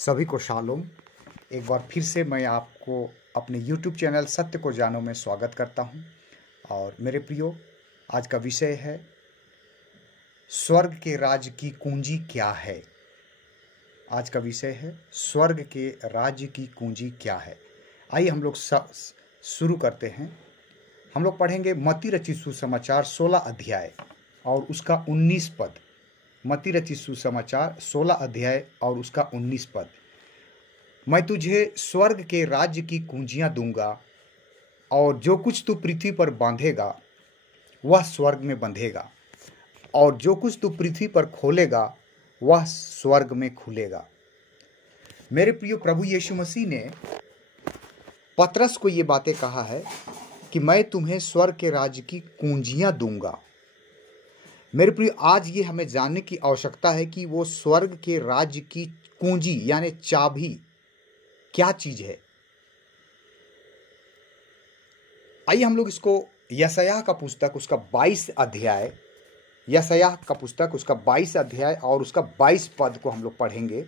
सभी को शालोम। एक बार फिर से मैं आपको अपने YouTube चैनल सत्य को जानो में स्वागत करता हूं। और मेरे प्रियो, आज का विषय है स्वर्ग के राज्य की कुंजी क्या है। आज का विषय है स्वर्ग के राज्य की कुंजी क्या है। आइए हम लोग शुरू करते हैं। हम लोग पढ़ेंगे मत्ती रचित सुसमाचार 16 अध्याय और उसका 19 पद। मत्ती रचित सुसमाचार 16 अध्याय और उसका 19 पद। मैं तुझे स्वर्ग के राज्य की कुंजियां दूंगा, और जो कुछ तू पृथ्वी पर बांधेगा वह स्वर्ग में बंधेगा, और जो कुछ तू पृथ्वी पर खोलेगा वह स्वर्ग में खुलेगा। मेरे प्रिय, प्रभु यीशु मसीह ने पतरस को ये बातें कहा है कि मैं तुम्हें स्वर्ग के राज्य की कुंजियां दूंगा। मेरे प्रिय, आज ये हमें जानने की आवश्यकता है कि वो स्वर्ग के राज्य की कुंजी यानी चाबी क्या चीज है। आइए हम लोग इसको यशायाह का पुस्तक उसका 22 अध्याय, यशायाह का पुस्तक उसका 22 अध्याय और उसका 22 पद को हम लोग पढ़ेंगे,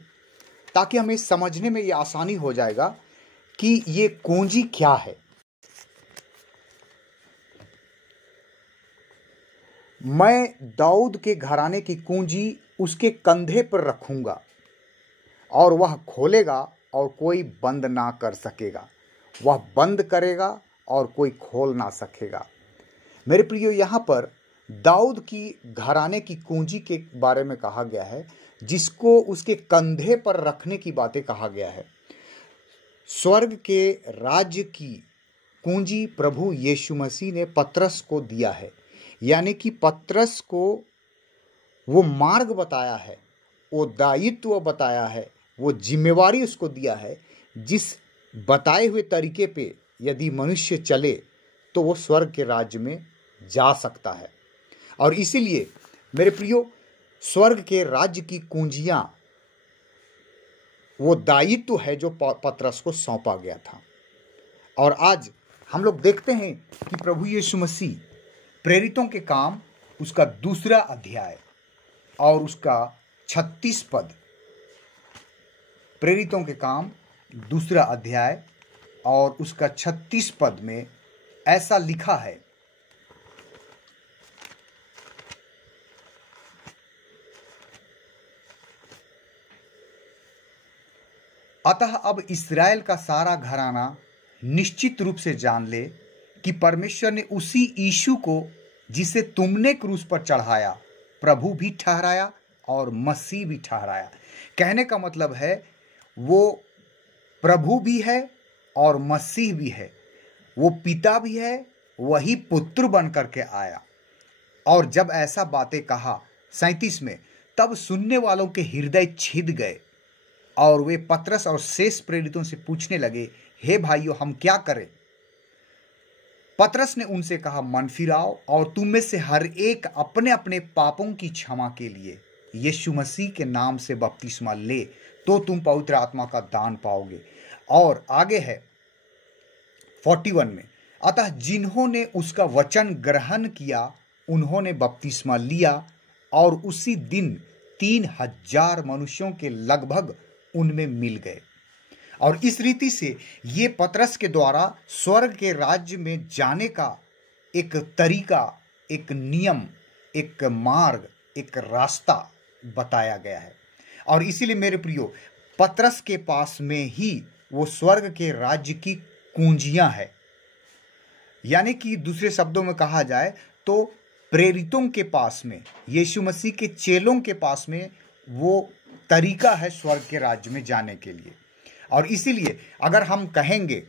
ताकि हमें समझने में ये आसानी हो जाएगा कि ये कुंजी क्या है। मैं दाऊद के घराने की कुंजी उसके कंधे पर रखूंगा, और वह खोलेगा और कोई बंद ना कर सकेगा, वह बंद करेगा और कोई खोल ना सकेगा। मेरे प्रियो, यहाँ पर दाऊद की घराने की कुंजी के बारे में कहा गया है, जिसको उसके कंधे पर रखने की बातें कहा गया है। स्वर्ग के राज्य की कुंजी प्रभु यीशु मसीह ने पतरस को दिया है, यानी कि पतरस को वो मार्ग बताया है, वो दायित्व बताया है, वो जिम्मेवारी उसको दिया है, जिस बताए हुए तरीके पे यदि मनुष्य चले तो वो स्वर्ग के राज्य में जा सकता है। और इसीलिए मेरे प्रियो, स्वर्ग के राज्य की कुंजियां वो दायित्व है जो पतरस को सौंपा गया था। और आज हम लोग देखते हैं कि प्रभु यीशु मसीह प्रेरितों के काम उसका 2 अध्याय और उसका 36 पद, प्रेरितों के काम 2 अध्याय और उसका 36 पद में ऐसा लिखा है, अतः अब इस्राएल का सारा घराना निश्चित रूप से जान ले कि परमेश्वर ने उसी यीशु को, जिसे तुमने क्रूस पर चढ़ाया, प्रभु भी ठहराया और मसीह भी ठहराया। कहने का मतलब है वो प्रभु भी है और मसीह भी है, वो पिता भी है, वही पुत्र बन करके आया। और जब ऐसा बातें कहा 37 में, तब सुनने वालों के हृदय छिद गए और वे पतरस और शेष प्रेरितों से पूछने लगे, हे भाइयों, हम क्या करें? पतरस ने उनसे कहा, मन फिराओ और तुम में से हर एक अपने अपने पापों की क्षमा के लिए यीशु मसीह के नाम से बपतिस्मा ले, तो तुम पवित्र आत्मा का दान पाओगे। और आगे है 41 में, अतः जिन्होंने उसका वचन ग्रहण किया उन्होंने बपतिस्मा लिया, और उसी दिन 3000 मनुष्यों के लगभग उनमें मिल गए। और इस रीति से ये पतरस के द्वारा स्वर्ग के राज्य में जाने का एक तरीका, एक नियम, एक मार्ग, एक रास्ता बताया गया है। और इसीलिए मेरे प्रियो, पतरस के पास में ही वो स्वर्ग के राज्य की कुंजियां है। यानी कि दूसरे शब्दों में कहा जाए तो प्रेरितों के पास में, यीशु मसीह के चेलों के पास में वो तरीका है स्वर्ग के राज्य में जाने के लिए। और इसीलिए अगर हम कहेंगे,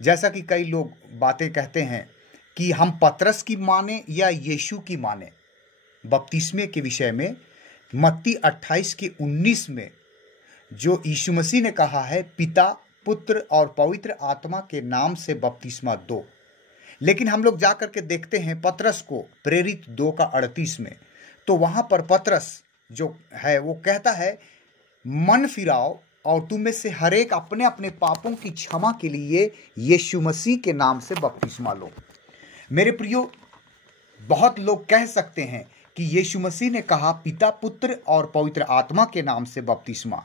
जैसा कि कई लोग बातें कहते हैं कि हम पतरस की माने या यीशु की माने, बपतिस्मे के विषय में मत्ती 28 के 19 में जो यीशु मसीह ने कहा है, पिता, पुत्र और पवित्र आत्मा के नाम से बपतिस्मा दो। लेकिन हम लोग जाकर के देखते हैं पतरस को प्रेरित 2 का 38 में, तो वहां पर पतरस जो है वो कहता है, मन फिराओ और तुम में से हर एक अपने अपने पापों की क्षमा के लिए यीशु मसीह के नाम से बपतिस्मा लो। मेरे प्रियो, बहुत लोग कह सकते हैं कि यीशु मसीह ने कहा पिता, पुत्र और पवित्र आत्मा के नाम से बपतिस्मा,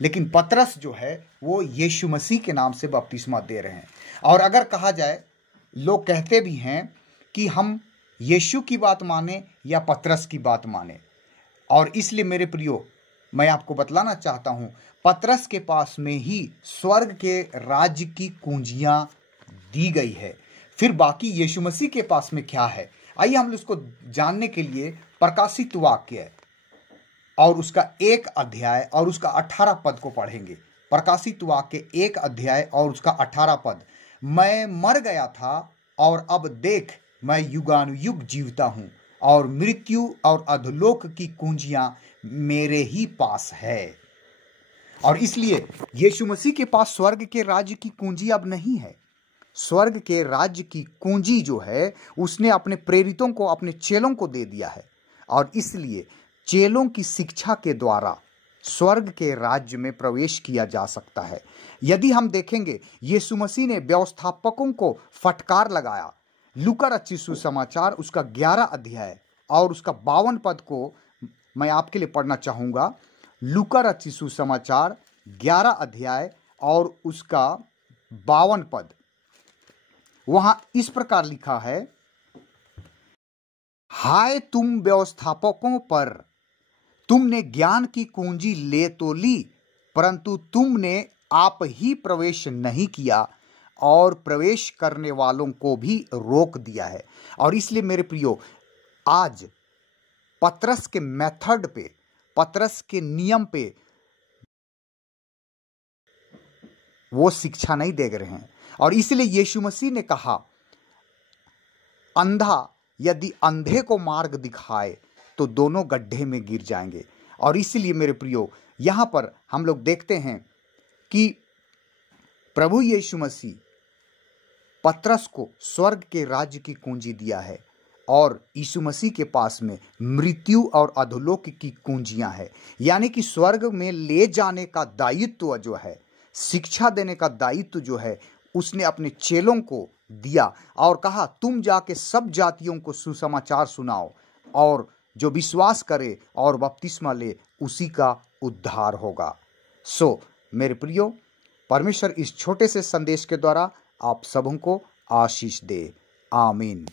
लेकिन पतरस जो है वो यीशु मसीह के नाम से बपतिस्मा दे रहे हैं। और अगर कहा जाए, लोग कहते भी हैं कि हम यीशु की बात माने या पतरस की बात माने। और इसलिए मेरे प्रियो, मैं आपको बतलाना चाहता हूं, पतरस के पास में ही स्वर्ग के राज्य की कुंजियां दी गई है। फिर बाकी यीशु मसीह के पास में क्या है, आइए हम उसको जानने के लिए प्रकाशित वाक्य और उसका 1 अध्याय और उसका 18 पद को पढ़ेंगे। प्रकाशित वाक्य 1 अध्याय और उसका 18 पद। मैं मर गया था और अब देख मैं युगानुयुग जीवता हूं, और मृत्यु और अधोलोक की कुंजियां मेरे ही पास है। और इसलिए यीशु मसीह के पास स्वर्ग के राज्य की कुंजी अब नहीं है। स्वर्ग के राज्य की कुंजी जो है उसने अपने प्रेरितों को, अपने चेलों को दे दिया है। और इसलिए चेलों की शिक्षा के द्वारा स्वर्ग के राज्य में प्रवेश किया जा सकता है। यदि हम देखेंगे, यीशु मसीह ने व्यवस्थापकों को फटकार लगाया। लूका रचित सुसमाचार उसका 11 अध्याय और उसका 52 पद को मैं आपके लिए पढ़ना चाहूंगा। लूका रचित सुसमाचार 11 अध्याय और उसका 52 पद। वहां इस प्रकार लिखा है, हाय तुम व्यवस्थापकों पर, तुमने ज्ञान की कुंजी ले तो ली, परंतु तुमने आप ही प्रवेश नहीं किया और प्रवेश करने वालों को भी रोक दिया है। और इसलिए मेरे प्रियो, आज पतरस के मेथड पे, पतरस के नियम पे वो शिक्षा नहीं दे रहे हैं। और इसलिए यीशु मसीह ने कहा, अंधा यदि अंधे को मार्ग दिखाए तो दोनों गड्ढे में गिर जाएंगे। और इसलिए मेरे प्रियो, यहां पर हम लोग देखते हैं कि प्रभु यीशु मसीह पतरस को स्वर्ग के राज्य की कुंजी दिया है, और यीशु मसीह के पास में मृत्यु और अधोलोक की कुंजियां हैं। यानी कि स्वर्ग में ले जाने का दायित्व जो है, शिक्षा देने का दायित्व जो है, उसने अपने चेलों को दिया और कहा, तुम जाके सब जातियों को सुसमाचार सुनाओ, और जो विश्वास करे और बपतिस्मा ले उसी का उद्धार होगा। सो मेरे प्रियो, परमेश्वर इस छोटे से संदेश के द्वारा आप सबों को आशीष दे। आमीन।